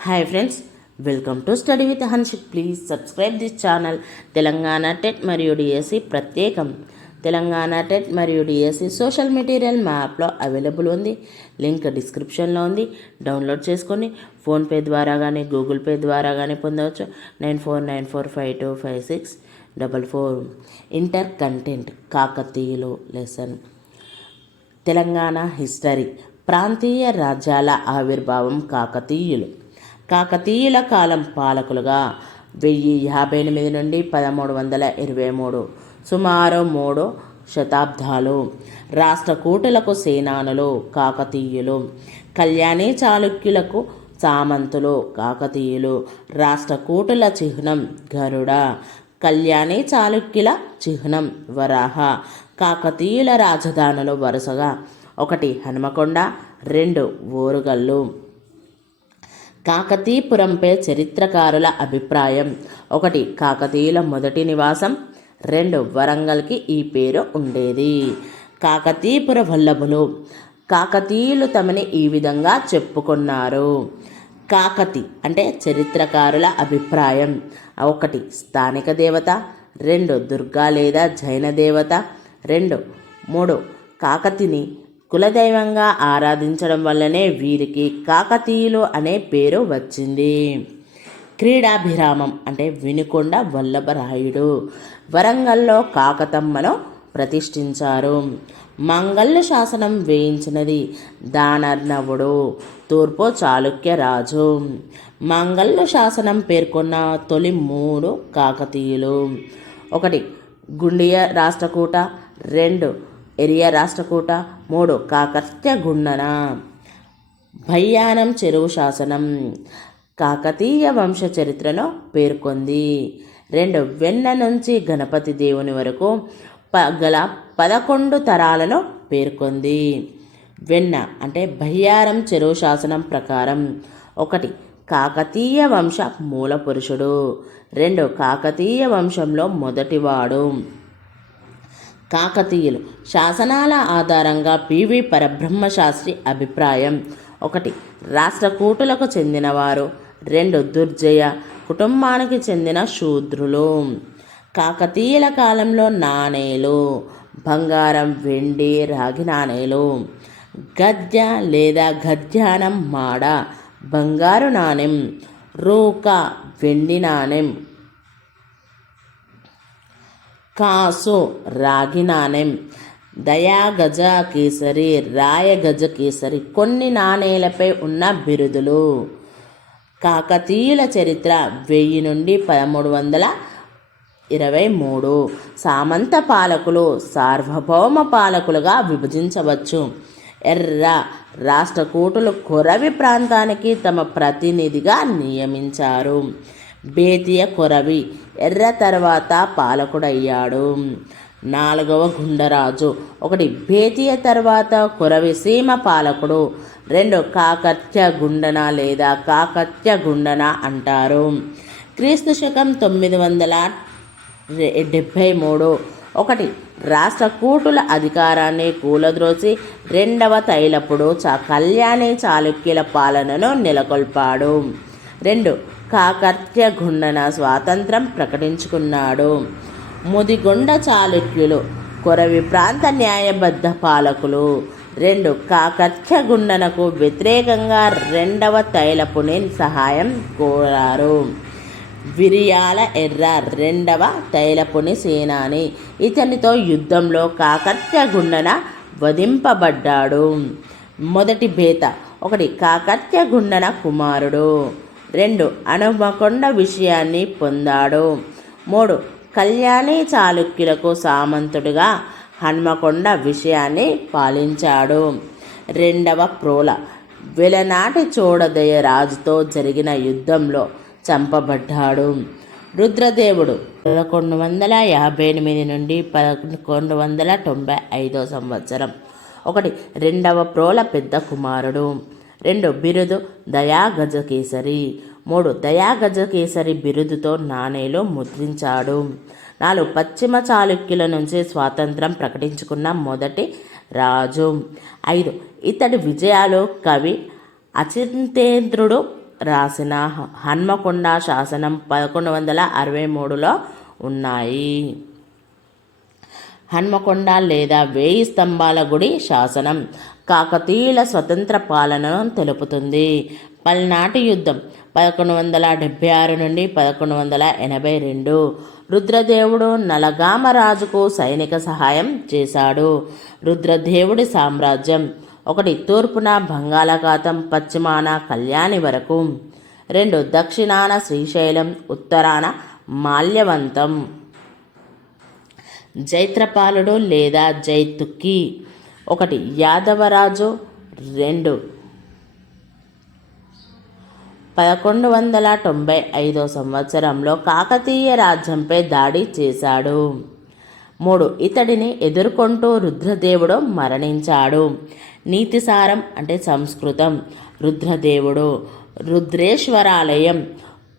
Hi friends welcome to study with Hanshik please subscribe this channel Telangana TET మరియు DSC ప్రత్యేకం Telangana TET మరియు DSC social material మ్యాప్లో available ఉంది link డిస్క్రిప్షన్లో ఉంది డౌన్లోడ్ చేసుకొని ఫోన్పే ద్వారా కానీ గూగుల్ పే ద్వారా కానీ పొందవచ్చు nine four nine four five two five six double four inter content కాకతీయులు లెసన్ తెలంగాణ హిస్టరీ ప్రాంతీయ రాజ్యాల ఆవిర్భావం కాకతీయులు కాకతీయుల కాలం పాలకులుగా వెయ్యి యాభై ఎనిమిది నుండి పదమూడు వందల ఇరవై మూడు సుమారు మూడు శతాబ్దాలు. రాష్ట్రకూటులకు సేనానులు కాకతీయులు కళ్యాణి చాళుక్యులకు సామంతులు కాకతీయులు. రాష్ట్రకూటుల చిహ్నం గరుడ కళ్యాణి చాళుక్యుల చిహ్నం వరాహ కాకతీయుల రాజధానులు వరుసగా. ఒకటి హనుమకొండ రెండు ఓరుగల్లు కాకతీపురంపై చరిత్రకారుల అభిప్రాయం. ఒకటి కాకతీయుల మొదటి నివాసం. రెండు వరంగల్కి ఈ పేరు ఉండేది. కాకతీపుర వల్లభులు. కాకతీయులు తమని ఈ విధంగా చెప్పుకున్నారు. కాకతి అంటే చరిత్రకారుల అభిప్రాయం. ఒకటి స్థానిక దేవత. రెండు దుర్గా లేదా జైన దేవత. రెండు మూడు కాకతిని కులదైవంగా ఆరాధించడం వల్లనే వీరికి కాకతీయులు అనే పేరు వచ్చింది. క్రీడాభిరామం అంటే వినుకొండ వల్లభరాయుడు. వరంగల్లో కాకతమ్మను ప్రతిష్ఠించారు. మంగళ శాసనం వేయించినది దానర్నవుడు తూర్పు చాళుక్య రాజు మంగళ శాసనం పేర్కొన్న తొలి మూడు కాకతీయులు. ఒకటి గుండియ రాష్ట్రకూట రెండు ఎరియ రాష్ట్రకూట మూడు కాకత్య గుండన? భయ్యానం చెరువు శాసనం. కాకతీయ వంశ చరిత్రను పేర్కొంది. రెండు వెన్న నుంచి గణపతి దేవుని వరకు ప గల పదకొండు తరాలను పేర్కొంది. వెన్న అంటే బయ్యారం చెరువు శాసనం ప్రకారం. ఒకటి కాకతీయ వంశ మూల పురుషుడు. రెండు కాకతీయ వంశంలో మొదటివాడు. కాకతీయులు. శాసనాల ఆధారంగా పివి పరబ్రహ్మశాస్త్రి అభిప్రాయం. ఒకటి రాష్ట్రకూటులకు చెందినవారు. రెండు దుర్జయ కుటుంబానికి చెందిన శూద్రులు. కాకతీయుల కాలంలో నాణేలు బంగారం వెండి రాగి నాణేలు. గద్య లేదా గద్యానం మాడ బంగారు నాణెం రూక వెండి నాణెం. కాసు రాగి నాణెం. దయాగజ కేసరి రాయగజ కేసరి కొన్ని నాణేలపై ఉన్న బిరుదులు. కాకతీయుల చరిత్ర వెయ్యి నుండి పదమూడు వందల ఇరవై మూడు. సామంత పాలకులు సార్వభౌమ పాలకులుగా విభజించవచ్చు. ఎర్ర రాష్ట్రకూటులు కొరవి ప్రాంతానికి తమ ప్రతినిధిగా నియమించారు. బేతియ కొరవి. ఎర్ర తర్వాత పాలకుడయ్యాడు. నాలుగవ గుండరాజు. ఒకటి బేతియ తర్వాత కొరవి సీమ పాలకుడు. రెండు కాకత్య గుండన లేదా కాకత్య గుండన అంటారు. క్రీస్తు శకం తొమ్మిది వందల డెబ్భై మూడు ఒకటి రాష్ట్ర కూటుల అధికారాన్ని కూలద్రోసి రెండవ తైలపుడు చ కళ్యాణి చాళుక్యుల పాలనను నెలకొల్పాడు. రెండు కాకర్త్య గుండన స్వాతంత్రం ప్రకటించుకున్నాడు. ముదిగొండ చాళుక్యులు కొరవి ప్రాంత న్యాయబద్ధ పాలకులు. రెండు కాకత్య గుండనకు వ్యతిరేకంగా రెండవ తైలపుని సహాయం కోరారు. విరియాల ఎర్ర రెండవ తైలపుని సేనాని. ఇతనితో యుద్ధంలో కాకత్య గుండన వధింపబడ్డాడు. మొదటి బేత ఒకటి కాకత్య గుండన కుమారుడు. రెండు అనుమకొండ విషయాన్ని పొందాడు. మూడు కళ్యాణి చాళుక్యులకు సామంతుడిగా హన్మకొండ విషయాన్ని పాలించాడు. రెండవ ప్రోల వెలనాటి చోడదయ రాజుతో జరిగిన యుద్ధంలో చంపబడ్డాడు. రుద్రదేవుడు పదకొండు వందల యాభై ఎనిమిది నుండి పదకొండు వందల తొంభై ఐదో సంవత్సరం. ఒకటి రెండవ ప్రోల పెద్ద కుమారుడు. రెండు బిరుదు దయాగజకేసరి మూడు దయాగజకేసరి బిరుదుతో నాణేలు ముద్రించాడు. నాలుగు పశ్చిమ చాళుక్యుల నుంచి స్వాతంత్రం ప్రకటించుకున్న మొదటి రాజు. ఐదు ఇతడి విజయాలు కవి అచింతేంద్రుడు రాసిన హన్మకొండ శాసనం పదకొండు వందల అరవై మూడులో ఉన్నాయి. హన్మకొండ లేదా వేయి స్తంభాల గుడి శాసనం కాకతీయుల స్వతంత్ర పాలనను తెలుపుతుంది. పల్నాటి యుద్ధం పదకొండు వందల డెబ్బై ఆరు నుండి పదకొండు వందల ఎనభై రెండు. రుద్రదేవుడు నలగామ రాజుకు సైనిక సహాయం చేశాడు. రుద్రదేవుడి సామ్రాజ్యం ఒకటి తూర్పున బంగాళాఖాతం పశ్చిమాన కళ్యాణి వరకు. రెండు దక్షిణాన శ్రీశైలం ఉత్తరాన మాల్యవంతం. జైత్రపాలుడు లేదా జైతుక్కి ఒకటి యాదవరాజు రెండు. పదకొండు వందల తొంభై ఐదో సంవత్సరంలో కాకతీయ రాజ్యంపై దాడి చేశాడు. మూడు ఇతడిని ఎదుర్కొంటూ రుద్రదేవుడు మరణించాడు. నీతిసారం అంటే సంస్కృతం. రుద్రదేవుడు రుద్రేశ్వరాలయం.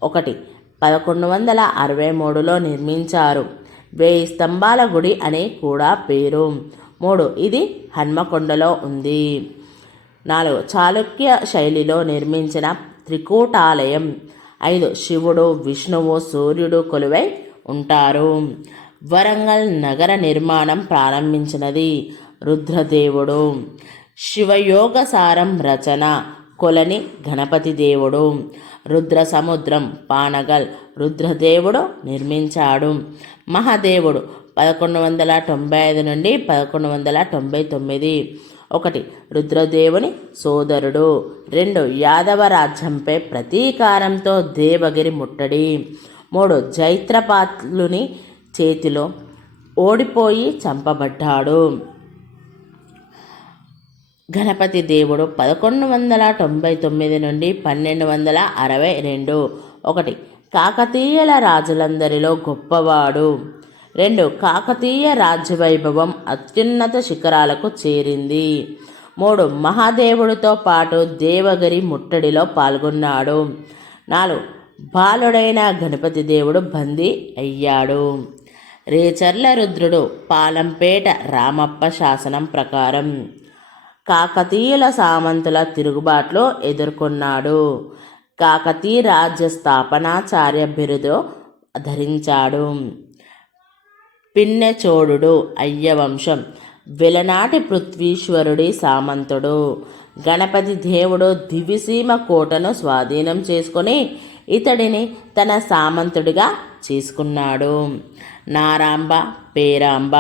ఒకటి పదకొండు వందల అరవై మూడులో నిర్మించారు. వేయి స్తంభాల గుడి అని కూడా పేరు. మూడు. ఇది హన్మకొండలో ఉంది. నాలుగు. చాళుక్య శైలిలో నిర్మించిన త్రికూటాలయం. ఐదు. శివుడు విష్ణువు సూర్యుడు కొలువై ఉంటారు. వరంగల్ నగర నిర్మాణం ప్రారంభించినది రుద్రదేవుడు. శివయోగసారం రచన కొలని గణపతి దేవుడు. రుద్ర సముద్రం పానగల్ రుద్రదేవుడు నిర్మించాడు. మహాదేవుడు పదకొండు వందల తొంభై ఐదు నుండి పదకొండు వందల తొంభై తొమ్మిది. ఒకటి రుద్రదేవుని సోదరుడు. రెండు యాదవ రాజ్యంపై ప్రతీకారంతో దేవగిరి ముట్టడి. మూడు జైత్రపాత్లుని చేతిలో ఓడిపోయి చంపబడ్డాడు. గణపతి దేవుడు పదకొండు వందల తొంభై తొమ్మిది నుండి పన్నెండు వందల అరవై రెండు. ఒకటి కాకతీయుల రాజులందరిలో గొప్పవాడు. రెండు కాకతీయ రాజ్యవైభవం అత్యున్నత శిఖరాలకు చేరింది. మూడు మహాదేవుడితో పాటు దేవగిరి ముట్టడిలో పాల్గొన్నాడు. నాలుగు బాలుడైన గణపతి దేవుడు బందీ అయ్యాడు. రేచర్ల రుద్రుడు పాలంపేట రామప్ప శాసనం ప్రకారం కాకతీయుల సామంతుల తిరుగుబాట్లు ఎదుర్కొన్నాడు. కాకతీయ రాజ్య స్థాపనాచార్య బిరుదు ధరించాడు. పిన్నెచోడు అయ్యవంశం. వెలనాటి పృథ్వీశ్వరుడి సామంతుడు. గణపతి దేవుడు దివిసీమ కోటను స్వాధీనం చేసుకొని ఇతడిని తన సామంతుడిగా చేసుకున్నాడు. నారాంబ పేరాంబ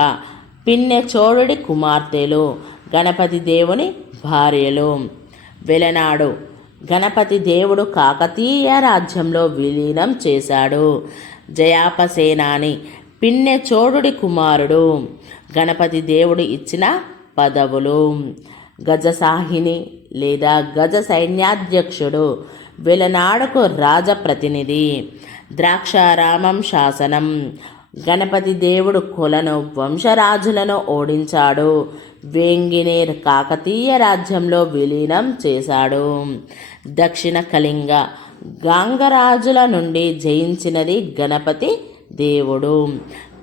పిన్నెచోడుడి కుమార్తెలు గణపతి దేవుని భార్యలు. వెలనాడు గణపతి దేవుడు కాకతీయ రాజ్యంలో విలీనం చేశాడు. జయాపసేనాని పిన్నె చోడుడి కుమారుడు. గణపతి దేవుడు ఇచ్చిన పదవులు. గజసాహిని లేదా గజ సైన్యాధ్యక్షుడు వెలనాడకు రాజప్రతినిధి ద్రాక్షారామం శాసనం. గణపతి దేవుడు కొలను వంశరాజులను ఓడించాడు. వేంగినేర్ కాకతీయ రాజ్యంలో విలీనం చేశాడు. దక్షిణ కళింగ గాంగరాజుల నుండి జయించినది గణపతి దేవుడు.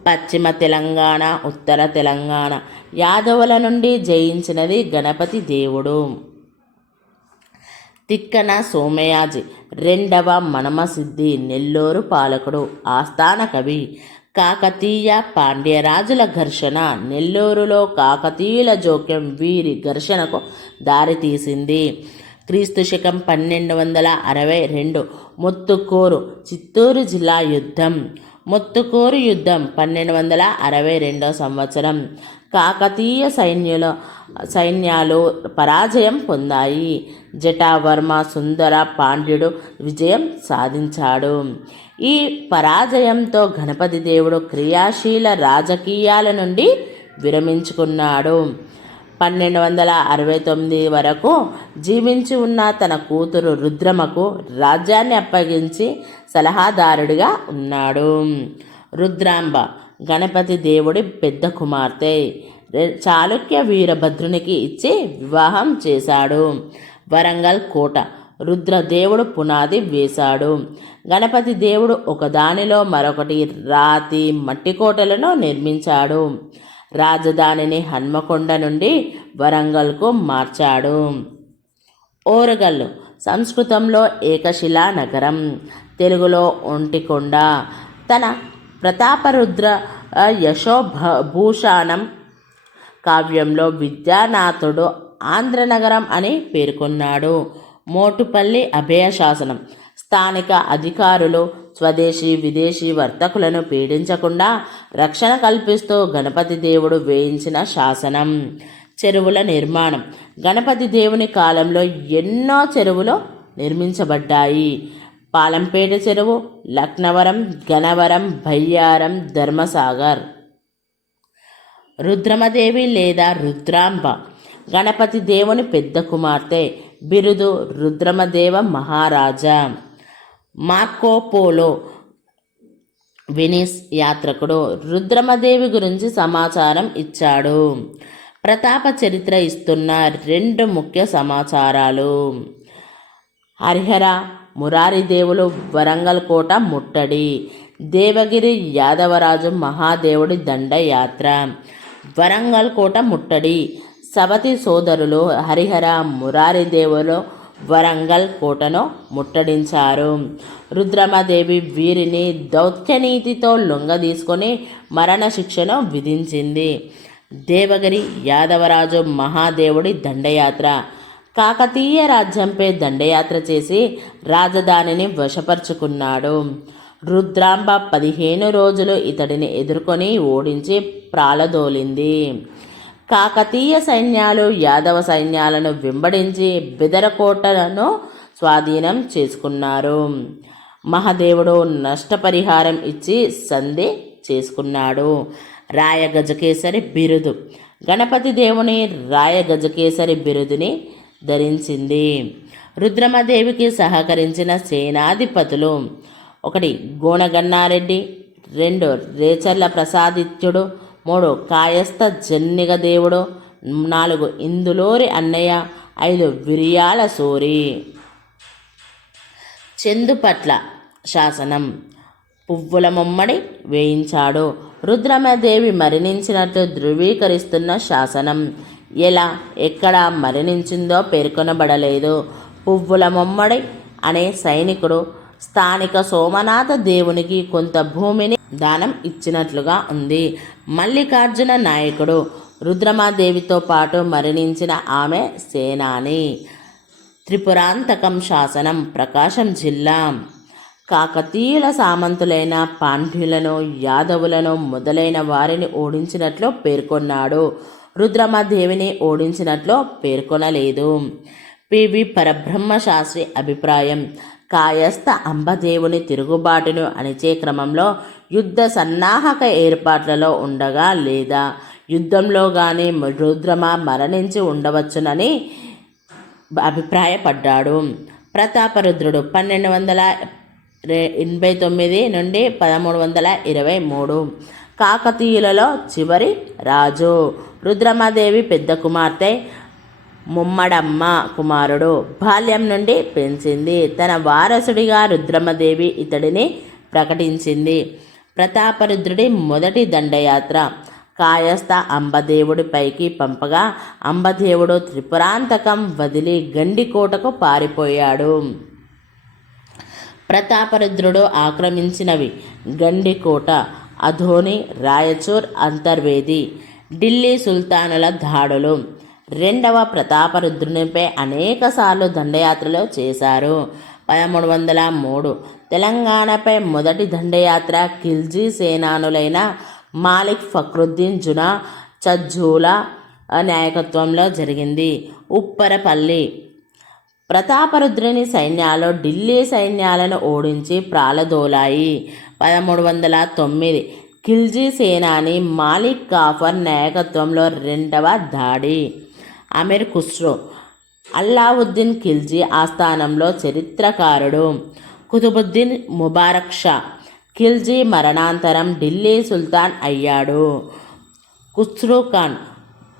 పశ్చిమ తెలంగాణ ఉత్తర తెలంగాణ యాదవుల నుండి జయించినది గణపతి దేవుడు. తిక్కన సోమయాజి రెండవ మనమసిద్ధి నెల్లూరు పాలకుడు ఆస్థాన కవి. కాకతీయ పాండ్యరాజుల ఘర్షణ నెల్లూరులో కాకతీయుల జోక్యం వీరి ఘర్షణకు దారితీసింది. క్రీస్తు శకం పన్నెండు వందల అరవై రెండు ముత్తుకూరు చిత్తూరు జిల్లా యుద్ధం. ముత్తుకూరు యుద్ధం పన్నెండు వందల అరవై రెండో సంవత్సరం. కాకతీయ సైన్యుల సైన్యాలు పరాజయం పొందాయి. జటావర్మ సుందర పాండ్యుడు విజయం సాధించాడు. ఈ పరాజయంతో గణపతి దేవుడు క్రియాశీల రాజకీయాల నుండి విరమించుకున్నాడు. పన్నెండు వందల అరవై తొమ్మిది వరకు జీవించి ఉన్న తన కూతురు రుద్రమకు రాజ్యాన్ని అప్పగించి సలహాదారుడిగా ఉన్నాడు. రుద్రాంబ గణపతి దేవుడి పెద్ద కుమార్తె. చాళుక్య వీరభద్రునికి ఇచ్చి వివాహం చేశాడు. వరంగల్ కోట రుద్రదేవుడు పునాది వేశాడు. గణపతి దేవుడు ఒకదానిలో మరొకటి రాతి మట్టి కోటలను నిర్మించాడు. రాజధానిని హన్మకొండ నుండి వరంగల్కు మార్చాడు. ఓరగల్లు సంస్కృతంలో ఏకశిలా నగరం. తెలుగులో ఒంటికొండ. తన ప్రతాపరుద్ర యశోభ యశోభూషాణం కావ్యంలో విద్యానాథుడు ఆంధ్రనగరం అని పేర్కొన్నాడు. మోటుపల్లి అభయ శాసనం. స్థానిక అధికారులు స్వదేశీ విదేశీ వర్తకులను పీడించకుండా రక్షణ కల్పిస్తూ గణపతి దేవుడు వేయించిన శాసనం. చెరువుల నిర్మాణం. గణపతి దేవుని కాలంలో ఎన్నో చెరువులు నిర్మించబడ్డాయి. పాలంపేట చెరువు లక్నవరం గణవరం భయ్యారం ధర్మసాగర్. రుద్రమదేవి లేదా రుద్రాంబ. గణపతి దేవుని పెద్ద కుమార్తె. బిరుదు Rudramadeva Maharaja. Marco Polo Venice యాత్రకుడు Rudramadevi గురించి సమాచారం ఇచ్చాడు. ప్రతాప చరిత్ర ఇస్తున్న రెండు ముఖ్య సమాచారాలు. హరిహర మురారిదేవులు వరంగల్ కోట ముట్టడి దేవగిరి యాదవరాజు మహాదేవుడి దండయాత్ర వరంగల్ కోట ముట్టడి సవతి సోదరులు హరిహర మురారిదేవులు వరంగల్ కోటను ముట్టడించారు. రుద్రమదేవి వీరిని దౌత్యనీతితో లొంగదీసుకొని మరణశిక్షను విధించింది. దేవగిరి యాదవరాజు మహాదేవుడి దండయాత్ర. కాకతీయ రాజ్యంపై దండయాత్ర చేసి రాజధానిని వశపరుచుకున్నాడు. రుద్రాంబ పదిహేను రోజులు ఇతడిని ఎదుర్కొని ఓడించి ప్రాలదోలింది. కాకతీయ సైన్యాలు యాదవ సైన్యాలను వెంబడించి బెదరకోటను స్వాధీనం చేసుకున్నారు. మహాదేవుడు నష్టపరిహారం ఇచ్చి సంధి చేసుకున్నాడు. రాయ గజకేసరి బిరుదు. గణపతి దేవుని రాయ గజకేసరి బిరుదుని ధరించింది. రుద్రమదేవికి సహకరించిన సేనాధిపతులు ఒకటి గోనగన్నారెడ్డి రెండు రేచర్ల ప్రసాదిత్యుడు మూడు కాయస్థ జన్నిగ దేవుడు నాలుగు ఇందులోరి అన్నయ్య ఐదు విరియాల సూరి. చెందుపట్ల శాసనం. పువ్వుల ముమ్మడి వేయించాడు. రుద్రమదేవి మరణించినట్లు ధృవీకరిస్తున్న శాసనం. ఎలా ఎక్కడ మరణించిందో పేర్కొనబడలేదు. పువ్వుల ముమ్మడి అనే సైనికుడు స్థానిక సోమనాథ దేవునికి కొంత భూమిని దానం ఇచ్చినట్లుగా ఉంది. మల్లికార్జున నాయకుడు రుద్రమాదేవితో పాటు మరణించిన ఆమె సేనాని. త్రిపురాంతకం శాసనం ప్రకాశం జిల్లా. కాకతీయుల సామంతులైన పాండ్యులను యాదవులను మొదలైన వారిని ఓడించినట్లు పేర్కొన్నాడు. రుద్రమదేవిని ఓడించినట్లు పేర్కొనలేదు. పివి పరబ్రహ్మ శాస్త్రి అభిప్రాయం. కాయస్థ అంబదేవుని తిరుగుబాటును అణిచే క్రమంలో యుద్ధ సన్నాహక ఏర్పాట్లలో ఉండగా లేదా యుద్ధంలో కానీ రుద్రమ మరణించి ఉండవచ్చునని అభిప్రాయపడ్డాడు. ప్రతాపరుద్రుడు పన్నెండు వందల ఎనభై తొమ్మిది నుండి పదమూడు వందల ఇరవై మూడు కాకతీయులలో చివరి రాజు. రుద్రమాదేవి పెద్ద కుమార్తె. ముమ్మడమ్మ కుమారుడు. బాల్యం నుండి పెంచింది. తన వారసుడిగా రుద్రమదేవి ఇతడిని ప్రకటించింది. ప్రతాపరుద్రుడి మొదటి దండయాత్ర. కాయస్థ అంబదేవుడి పైకి పంపగా అంబదేవుడు త్రిపురాంతకం వదిలి గండికోటకు పారిపోయాడు. ప్రతాపరుద్రుడు ఆక్రమించినవి. గండికోట అధోని రాయచూర్ అంతర్వేది ఢిల్లీ సుల్తానుల దాడులు. రెండవ ప్రతాపరుద్రునిపై అనేకసార్లు దండయాత్రలు చేశారు. పదమూడు వందల మూడు తెలంగాణపై మొదటి దండయాత్ర ఖిల్జీ సేనానులైన మాలిక్ ఫక్రుద్దీన్ జునా చజ్జూలా నాయకత్వంలో జరిగింది. ఉప్పరపల్లి ప్రతాపరుద్రుని సైన్యాలు ఢిల్లీ సైన్యాలను ఓడించి ప్రాలదోలాయి. పదమూడు వందల తొమ్మిది ఖిల్జీ సేనాని మాలిక్ కాఫర్ నాయకత్వంలో రెండవ దాడి. అమీర్ ఖుస్రో అల్లావుద్దీన్ ఖిల్జీ ఆస్థానంలో చరిత్రకారుడు. కుతుబుద్దీన్ ముబారక్ షా ఖిల్జీ మరణాంతరం ఢిల్లీ సుల్తాన్ అయ్యాడు. ఖుస్రూ ఖాన్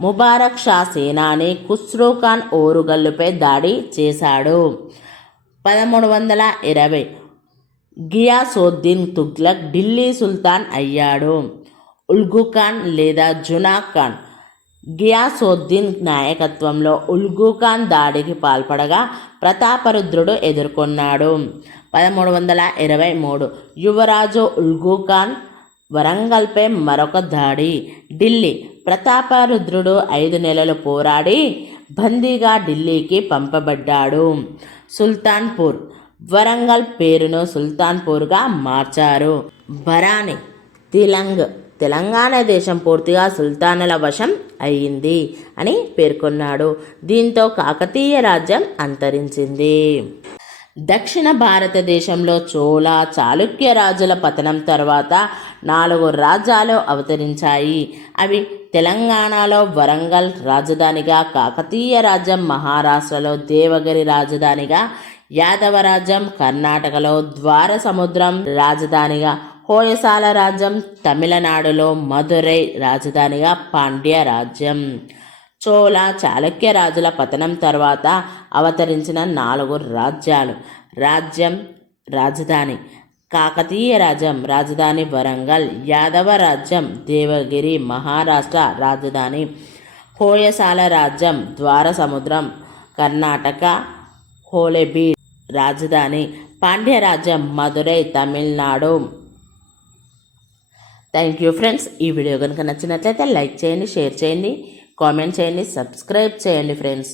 ముబారక్ షా సేనాని ఖుస్రూ ఖాన్ ఓరుగల్లుపై దాడి చేశాడు. పదమూడు వందల ఇరవై గియాసోద్దీన్ తుగ్లక్ ఢిల్లీ సుల్తాన్ అయ్యాడు. ఉల్గు ఖాన్ లేదా జునా ఖాన్ గియాసోద్దీన్ నాయకత్వంలో ఉల్గుఖాన్ దాడికి పాల్పడగా ప్రతాపరుద్రుడు ఎదుర్కొన్నాడు. పదమూడు వందల ఇరవై మూడు యువరాజు ఉల్గుఖాన్ వరంగల్పై మరొక దాడి. ఢిల్లీ ప్రతాపరుద్రుడు ఐదు నెలలు పోరాడి బందీగా ఢిల్లీకి పంపబడ్డాడు. సుల్తాన్పూర్ వరంగల్ పేరును సుల్తాన్పూర్గా మార్చారు. భరాని తిలంగ్ తెలంగాణ దేశం పూర్తిగా సుల్తానుల వశం అయ్యింది అని పేర్కొన్నాడు. దీంతో కాకతీయ రాజ్యం అంతరించింది. దక్షిణ భారతదేశంలో చోళ చాళుక్య రాజుల పతనం తర్వాత నాలుగు రాజ్యాలు అవతరించాయి. అవి తెలంగాణలో వరంగల్ రాజధానిగా కాకతీయ రాజ్యం మహారాష్ట్రలో దేవగిరి రాజధానిగా యాదవ రాజ్యం కర్ణాటకలో ద్వార సముద్రం రాజధానిగా హోయసాల రాజ్యం తమిళనాడులో మధురై రాజధానిగా పాండ్య రాజ్యం. చోళ చాళుక్య రాజుల పతనం తర్వాత అవతరించిన నాలుగు రాజ్యాలు. రాజ్యం రాజధాని. కాకతీయ రాజ్యం రాజధాని వరంగల్. యాదవ రాజ్యం దేవగిరి మహారాష్ట్ర రాజధాని. హోయసాల రాజ్యం ద్వార సముద్రం కర్ణాటక హోలెబీ రాజధాని. పాండ్య రాజ్యం Madurai Tamil Nadu. Thank you friends ఈ వీడియో కనుక నచ్చినట్లయితే లైక్ చేయండి షేర్ చేయండి కామెంట్ చేయండి సబ్స్క్రైబ్ చేయండి ఫ్రెండ్స్